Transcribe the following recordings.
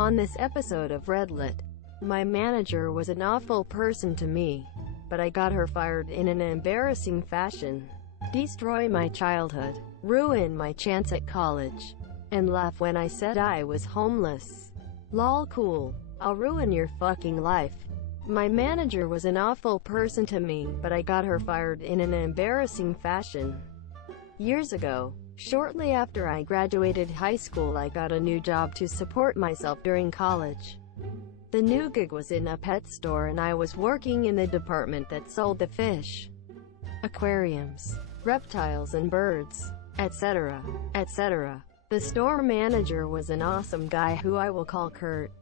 On this episode of Redlit, my manager was an awful person to me, but I got her fired in an embarrassing fashion. Destroy my childhood, ruin my chance at college, and laugh when I said I was homeless. Lol cool. I'll ruin your fucking life. My manager was an awful person to me, but I got her fired in an embarrassing fashion. Years ago, shortly after I graduated high school, I got a new job to support myself during college. The new gig was in a pet store and I was working in the department that sold the fish, aquariums, reptiles and birds, etc., etc. The store manager was an awesome guy who I will call Kurt.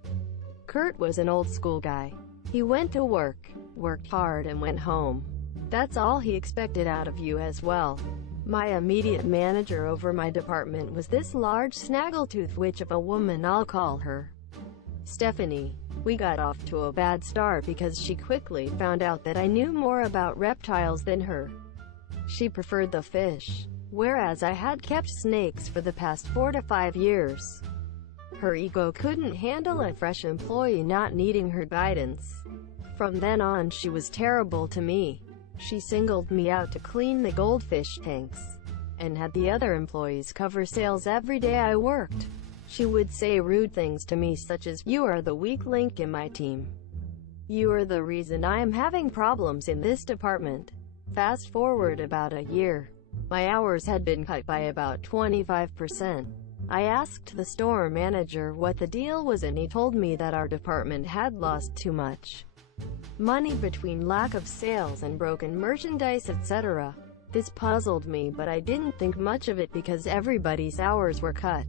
Kurt was an old school guy. He went to work, worked hard and went home. That's all he expected out of you as well. My immediate manager over my department was this large snaggletooth witch of a woman. I'll call her Stephanie. We got off to a bad start because she quickly found out that I knew more about reptiles than her. She preferred the fish, whereas I had kept snakes for the past 4 to 5 years. Her ego couldn't handle a fresh employee not needing her guidance. From then on she was terrible to me. She singled me out to clean the goldfish tanks, and had the other employees cover sales every day I worked. She would say rude things to me such as, "You are the weak link in my team. You are the reason I am having problems in this department." Fast forward about a year. My hours had been cut by about 25%. I asked the store manager what the deal was and he told me that our department had lost too much money between lack of sales and broken merchandise, etc. This puzzled me, but I didn't think much of it because everybody's hours were cut.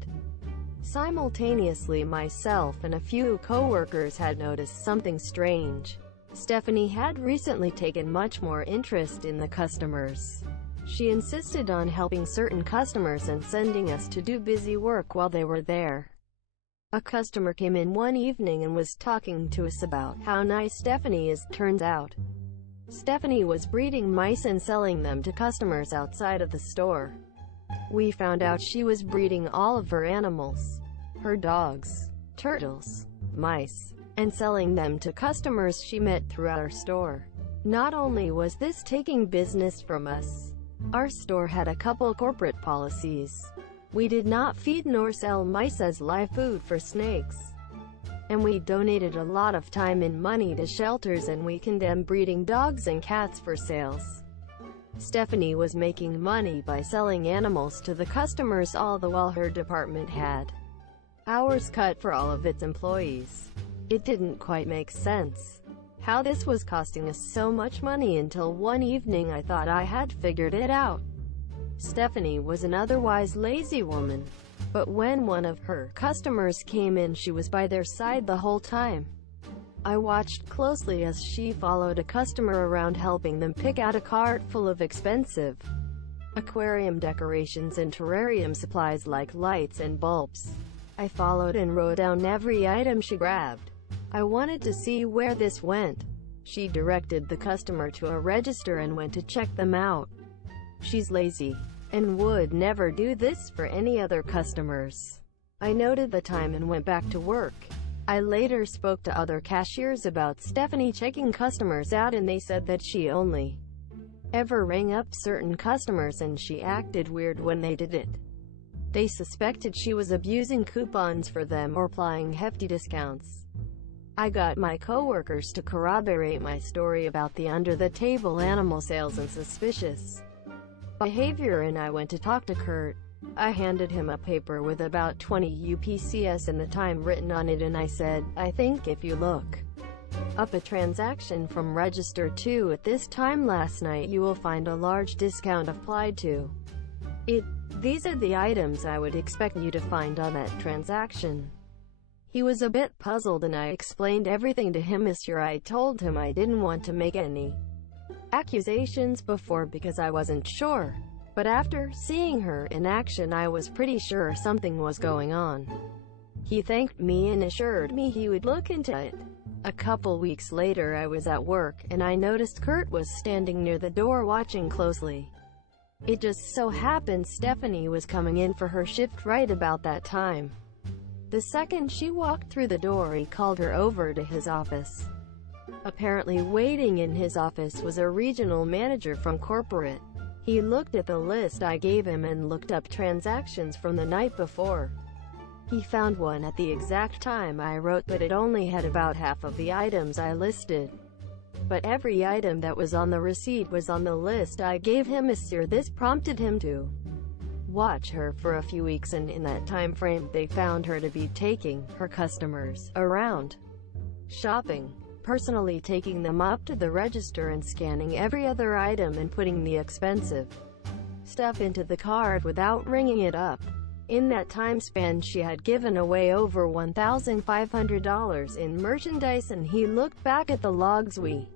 Simultaneously, myself and a few co-workers had noticed something strange. Stephanie had recently taken much more interest in the customers. She insisted on helping certain customers and sending us to do busy work while they were there. A customer came in one evening and was talking to us about how nice Stephanie is. Turns out, Stephanie was breeding mice and selling them to customers outside of the store. We found out she was breeding all of her animals, her dogs, turtles, mice, and selling them to customers she met throughout our store. Not only was this taking business from us, our store had a couple corporate policies. We did not feed nor sell mice as live food for snakes, and we donated a lot of time and money to shelters, and we condemned breeding dogs and cats for sales. Stephanie was making money by selling animals to the customers, all the while her department had hours cut for all of its employees. It didn't quite make sense how this was costing us so much money until one evening I thought I had figured it out. Stephanie was an otherwise lazy woman, but when one of her customers came in, she was by their side the whole time. I watched closely as she followed a customer around, helping them pick out a cart full of expensive aquarium decorations and terrarium supplies like lights and bulbs. I followed and wrote down every item she grabbed. I wanted to see where this went. She directed the customer to a register and went to check them out. She's lazy, and would never do this for any other customers. I noted the time and went back to work. I later spoke to other cashiers about Stephanie checking customers out, and they said that she only ever rang up certain customers and she acted weird when they did it. They suspected she was abusing coupons for them or applying hefty discounts. I got my coworkers to corroborate my story about the under-the-table animal sales and suspicious behavior, and I went to talk to Kurt. I handed him a paper with about 20 UPCS and the time written on it, and I said, "I think if you look up a transaction from Register 2 at this time last night, you will find a large discount applied to it. These are the items I would expect you to find on that transaction." He was a bit puzzled and I explained everything to him. Monsieur, I told him I didn't want to make any accusations before because I wasn't sure, but after seeing her in action I was pretty sure something was going on. He thanked me and assured me he would look into it. A couple weeks later I was at work, and I noticed Kurt was standing near the door watching closely. It just so happened Stephanie was coming in for her shift right about that time. The second she walked through the door, he called her over to his office. Apparently waiting in his office was a regional manager from corporate. He looked at the list I gave him and looked up transactions from the night before. He found one at the exact time I wrote, but it only had about half of the items I listed. But every item that was on the receipt was on the list I gave him. This prompted him to watch her for a few weeks, and in that time frame they found her to be taking her customers around, shopping, personally taking them up to the register and scanning every other item and putting the expensive stuff into the cart without ringing it up. In that time span she had given away over $1,500 in merchandise, and he looked back at the logs we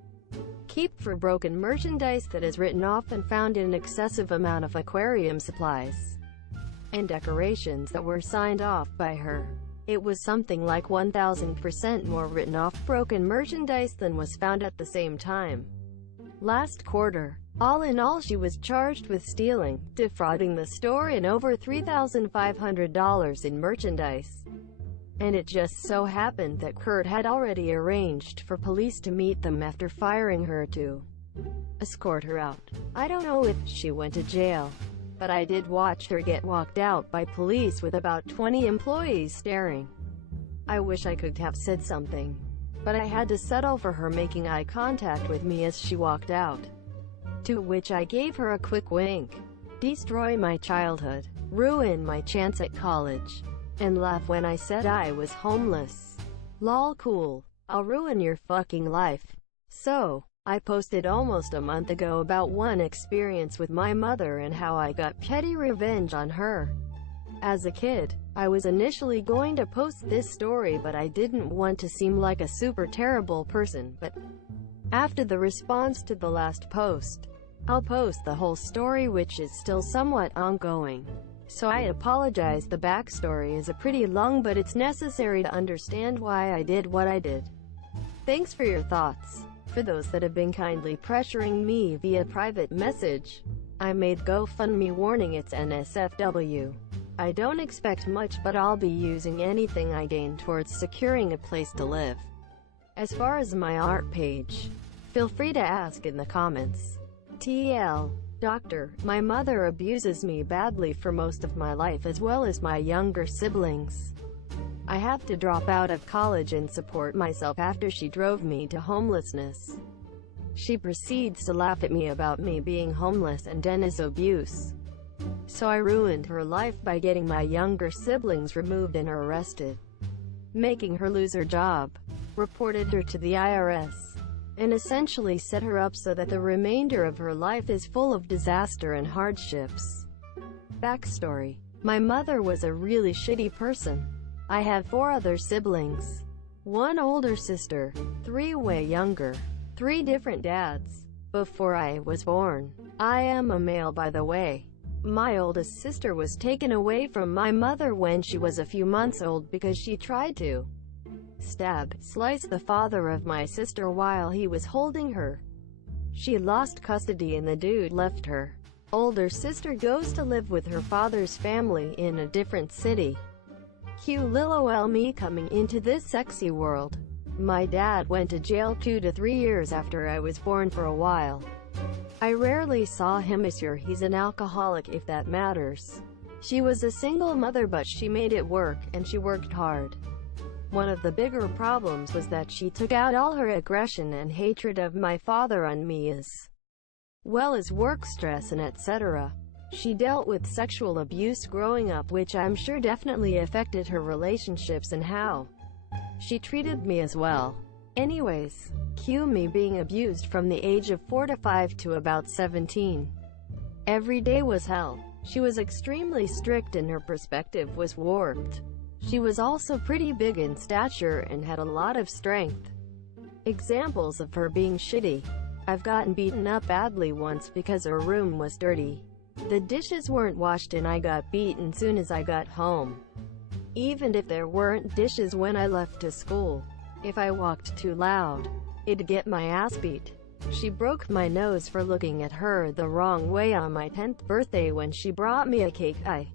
keep for broken merchandise that is written off and found an excessive amount of aquarium supplies and decorations that were signed off by her. It was something like 1,000% more written off broken merchandise than was found at the same time last quarter. All in all, she was charged with stealing, defrauding the store in over $3,500 in merchandise. And it just so happened that Kurt had already arranged for police to meet them after firing her to escort her out. I don't know if she went to jail, but I did watch her get walked out by police with about 20 employees staring. I wish I could have said something, but I had to settle for her making eye contact with me as she walked out, to which I gave her a quick wink. Destroy my childhood, ruin my chance at college, and laugh when I said I was homeless. Lol, cool. I'll ruin your fucking life. So, I posted almost a month ago about one experience with my mother and how I got petty revenge on her. As a kid, I was initially going to post this story, but I didn't want to seem like a super terrible person, but after the response to the last post, I'll post the whole story, which is still somewhat ongoing. So I apologize. The backstory is a pretty long, but it's necessary to understand why I did what I did. Thanks for your thoughts. For those that have been kindly pressuring me via private message, I made GoFundMe warning it's NSFW. I don't expect much, but I'll be using anything I gain towards securing a place to live. As far as my art page, feel free to ask in the comments. TL. Doctor, my mother abuses me badly for most of my life, as well as my younger siblings. I have to drop out of college and support myself after she drove me to homelessness. She proceeds to laugh at me about me being homeless and Dennis abuse. So I ruined her life by getting my younger siblings removed and arrested, making her lose her job, reported her to the IRS, and essentially set her up so that the remainder of her life is full of disaster and hardships. Backstory. My mother was a really shitty person. I have 4 other siblings. 1 older sister, 3 way younger, 3 different dads. Before I was born, I am a male, by the way. My oldest sister was taken away from my mother when she was a few months old because she tried to slice the father of my sister while he was holding her. She lost custody and the dude left her. Older sister goes to live with her father's family in a different city. Lol, me coming into this sexy world. My dad went to jail 2 to 3 years after I was born for a while. I rarely saw him this year. He's an alcoholic, if that matters. She was a single mother, but she made it work, and she worked hard. One of the bigger problems was that she took out all her aggression and hatred of my father on me, as well as work stress and etc. She dealt with sexual abuse growing up, which I'm sure definitely affected her relationships and how she treated me as well. Anyways, cue me being abused from the age of 4 to 5 to about 17. Every day was hell. She was extremely strict and her perspective was warped. She was also pretty big in stature and had a lot of strength. Examples of her being shitty. I've gotten beaten up badly once because her room was dirty. The dishes weren't washed and I got beaten soon as I got home. Even if there weren't dishes when I left to school. If I walked too loud, it'd get my ass beat. She broke my nose for looking at her the wrong way on my 10th birthday when she brought me a cake I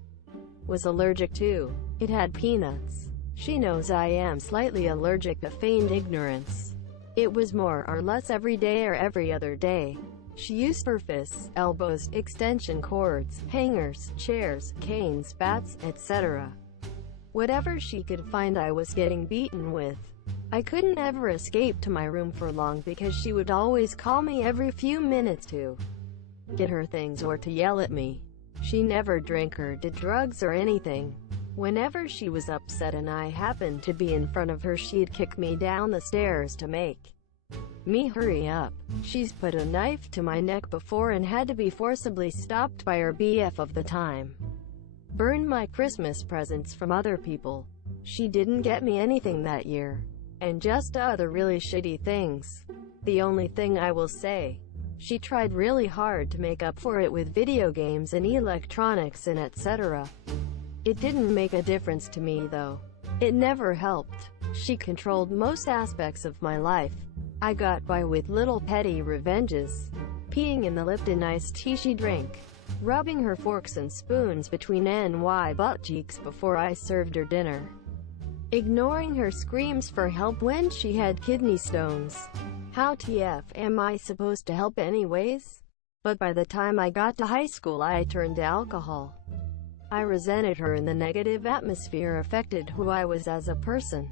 was allergic to. It had peanuts. She knows I am slightly allergic to feigned ignorance. It was more or less every day or every other day. She used her fists, elbows, extension cords, hangers, chairs, canes, bats, etc. Whatever she could find I was getting beaten with. I couldn't ever escape to my room for long because she would always call me every few minutes to get her things or to yell at me. She never drank or did drugs or anything. Whenever she was upset and I happened to be in front of her, she'd kick me down the stairs to make me hurry up. She's put a knife to my neck before and had to be forcibly stopped by her BF of the time. Burned my Christmas presents from other people. She didn't get me anything that year. And just other really shitty things. The only thing I will say, she tried really hard to make up for it with video games and electronics and etc. It didn't make a difference to me though. It never helped. She controlled most aspects of my life. I got by with little petty revenges. Peeing in the Lipton iced tea she drank. Rubbing her forks and spoons between NY butt cheeks before I served her dinner. Ignoring her screams for help when she had kidney stones. How TF am I supposed to help anyways? But by the time I got to high school I turned to alcohol. I resented her and the negative atmosphere affected who I was as a person.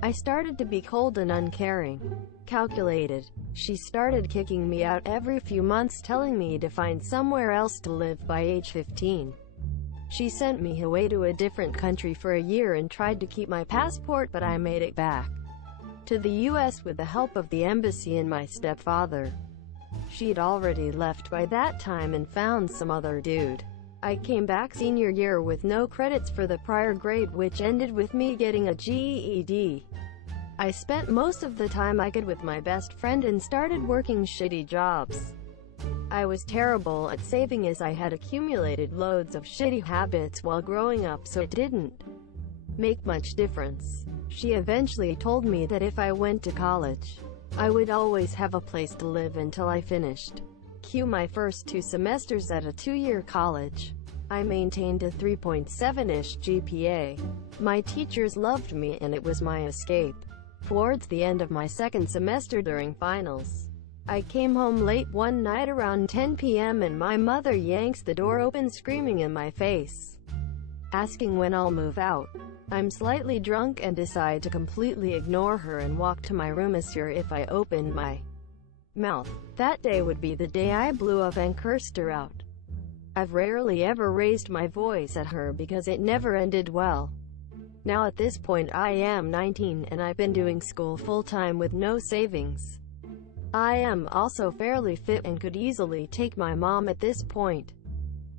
I started to be cold and uncaring. Calculated. She started kicking me out every few months, telling me to find somewhere else to live by age 15. She sent me away to a different country for a year and tried to keep my passport, but I made it back to the US with the help of the embassy and my stepfather. She'd already left by that time and found some other dude. I came back senior year with no credits for the prior grade, which ended with me getting a GED. I spent most of the time I could with my best friend and started working shitty jobs. I was terrible at saving as I had accumulated loads of shitty habits while growing up, so it didn't make much difference. She eventually told me that if I went to college, I would always have a place to live until I finished. Cue my first 2 semesters at a 2-year college. I maintained a 3.7-ish GPA. My teachers loved me and it was my escape. Towards the end of my 2nd semester during finals, I came home late one night around 10 p.m. and my mother yanks the door open screaming in my face, asking when I'll move out. I'm slightly drunk and decide to completely ignore her and walk to my room as sure if I opened my mouth, that day would be the day I blew up and cursed her out. I've rarely ever raised my voice at her because it never ended well. Now at this point I am 19 and I've been doing school full-time with no savings. I am also fairly fit and could easily take my mom at this point.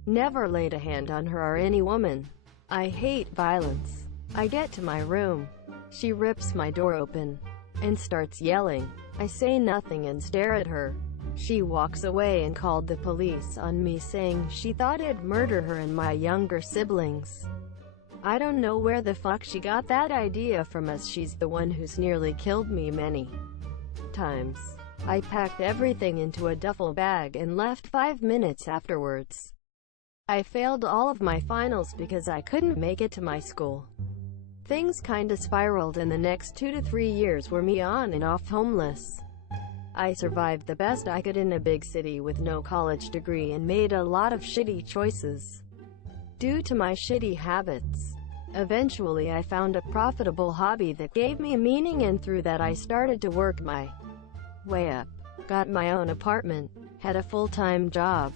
Never laid a hand on her or any woman. I hate violence. I get to my room. She rips my door open and starts yelling. I say nothing and stare at her. She walks away and called the police on me, saying she thought I'd murder her and my younger siblings. I don't know where the fuck she got that idea from, as she's the one who's nearly killed me many times. I packed everything into a duffel bag and left 5 minutes afterwards. I failed all of my finals because I couldn't make it to my school. Things kinda spiraled and the next 2 to 3 years were me on and off homeless. I survived the best I could in a big city with no college degree and made a lot of shitty choices due to my shitty habits. Eventually I found a profitable hobby that gave me meaning, and through that I started to work my way up, got my own apartment, had a full-time job,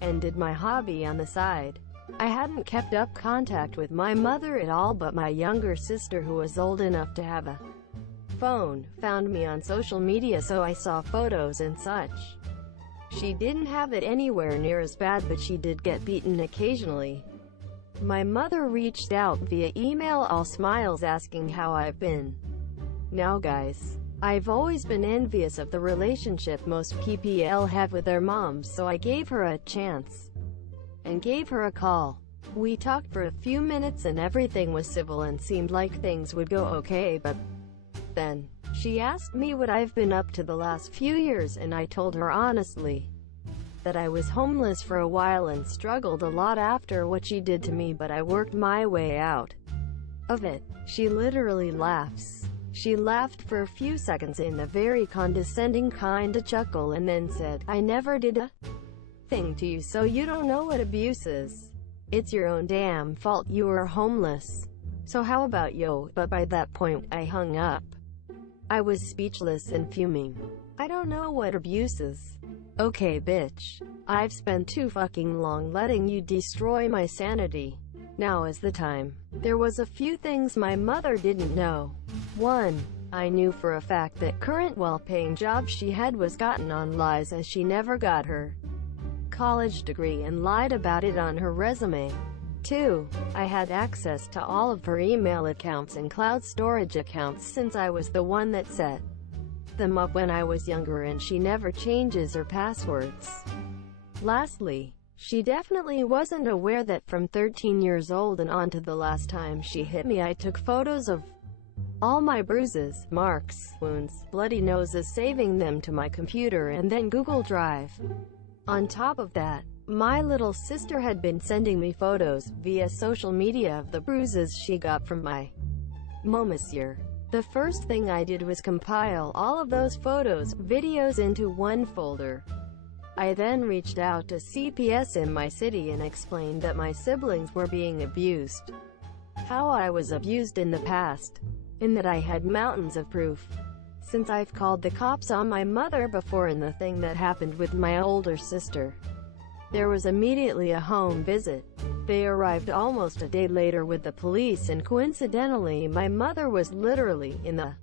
and did my hobby on the side. I hadn't kept up contact with my mother at all, but my younger sister, who was old enough to have a phone, found me on social media, so I saw photos and such. She didn't have it anywhere near as bad, but she did get beaten occasionally. My mother reached out via email, all smiles, asking how I've been. Now guys, I've always been envious of the relationship most PPL have with their moms, so I gave her a chance and gave her a call. We talked for a few minutes and everything was civil and seemed like things would go okay, but then she asked me what I've been up to the last few years, and I told her honestly that I was homeless for a while and struggled a lot after what she did to me, but I worked my way out of it. She literally laughs. She laughed for a few seconds in a very condescending kind of chuckle and then said, "I never did a thing to you, so you don't know what abuse is. It's your own damn fault you were homeless. So how about yo?" But by that point, I hung up. I was speechless and fuming. I don't know what abuse is. Okay, bitch. I've spent too fucking long letting you destroy my sanity. Now is the time. There was a few things my mother didn't know. 1. I knew for a fact that current well-paying job she had was gotten on lies, as she never got her college degree and lied about it on her resume. 2. I had access to all of her email accounts and cloud storage accounts since I was the one that set them up when I was younger, and she never changes her passwords. Lastly, she definitely wasn't aware that from 13 years old and on to the last time she hit me, I took photos of all my bruises, marks, wounds, bloody noses, saving them to my computer and then Google Drive. On top of that, my little sister had been sending me photos via social media of the bruises she got from my monsieur. The first thing I did was compile all of those photos, videos into one folder. I then reached out to CPS in my city and explained that my siblings were being abused, how I was abused in the past, and that I had mountains of proof, since I've called the cops on my mother before and the thing that happened with my older sister. There was immediately a home visit. They arrived almost a day later with the police, and coincidentally, my mother was literally in the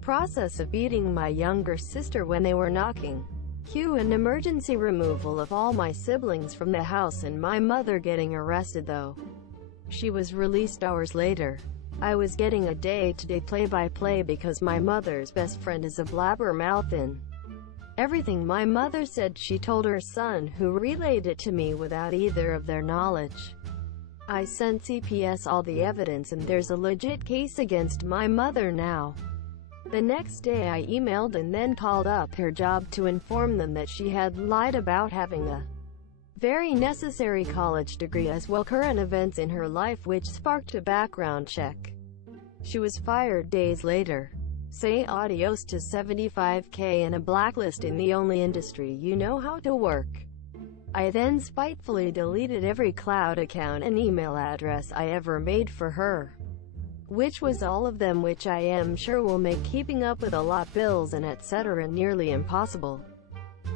process of beating my younger sister when they were knocking. Cue an emergency removal of all my siblings from the house and my mother getting arrested, though she was released hours later. I was getting a day-to-day play-by-play because my mother's best friend is a blabbermouth, and everything my mother said she told her son, who relayed it to me without either of their knowledge. I sent CPS all the evidence and there's a legit case against my mother now. The next day I emailed and then called up her job to inform them that she had lied about having a very necessary college degree as well current events in her life, which sparked a background check. She was fired days later. Say adios to $75K and a blacklist in the only industry you know how to work. I then spitefully deleted every cloud account and email address I ever made for her, which was all of them, which I am sure will make keeping up with a lot bills and etc. nearly impossible.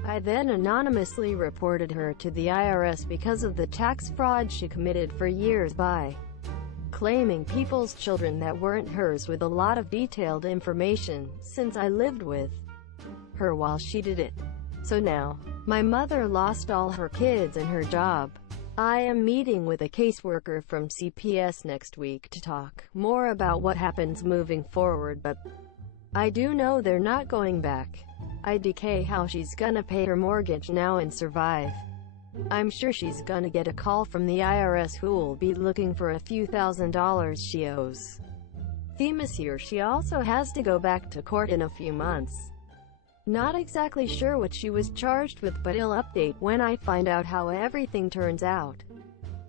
I then anonymously reported her to the IRS because of the tax fraud she committed for years by claiming people's children that weren't hers with a lot of detailed information, since I lived with her while she did it. So now, my mother lost all her kids and her job. I am meeting with a caseworker from CPS next week to talk more about what happens moving forward, but I do know they're not going back. IDK how she's gonna pay her mortgage now and survive. I'm sure she's gonna get a call from the IRS who'll be looking for a few $1,000s she owes. Themis here, she also has to go back to court in a few months. Not exactly sure what she was charged with, but I'll update when I find out how everything turns out.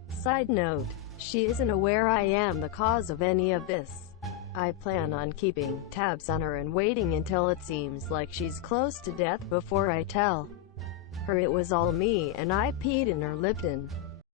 Side note, she isn't aware I am the cause of any of this. I plan on keeping tabs on her and waiting until it seems like she's close to death before I tell her it was all me and I peed in her Lipton.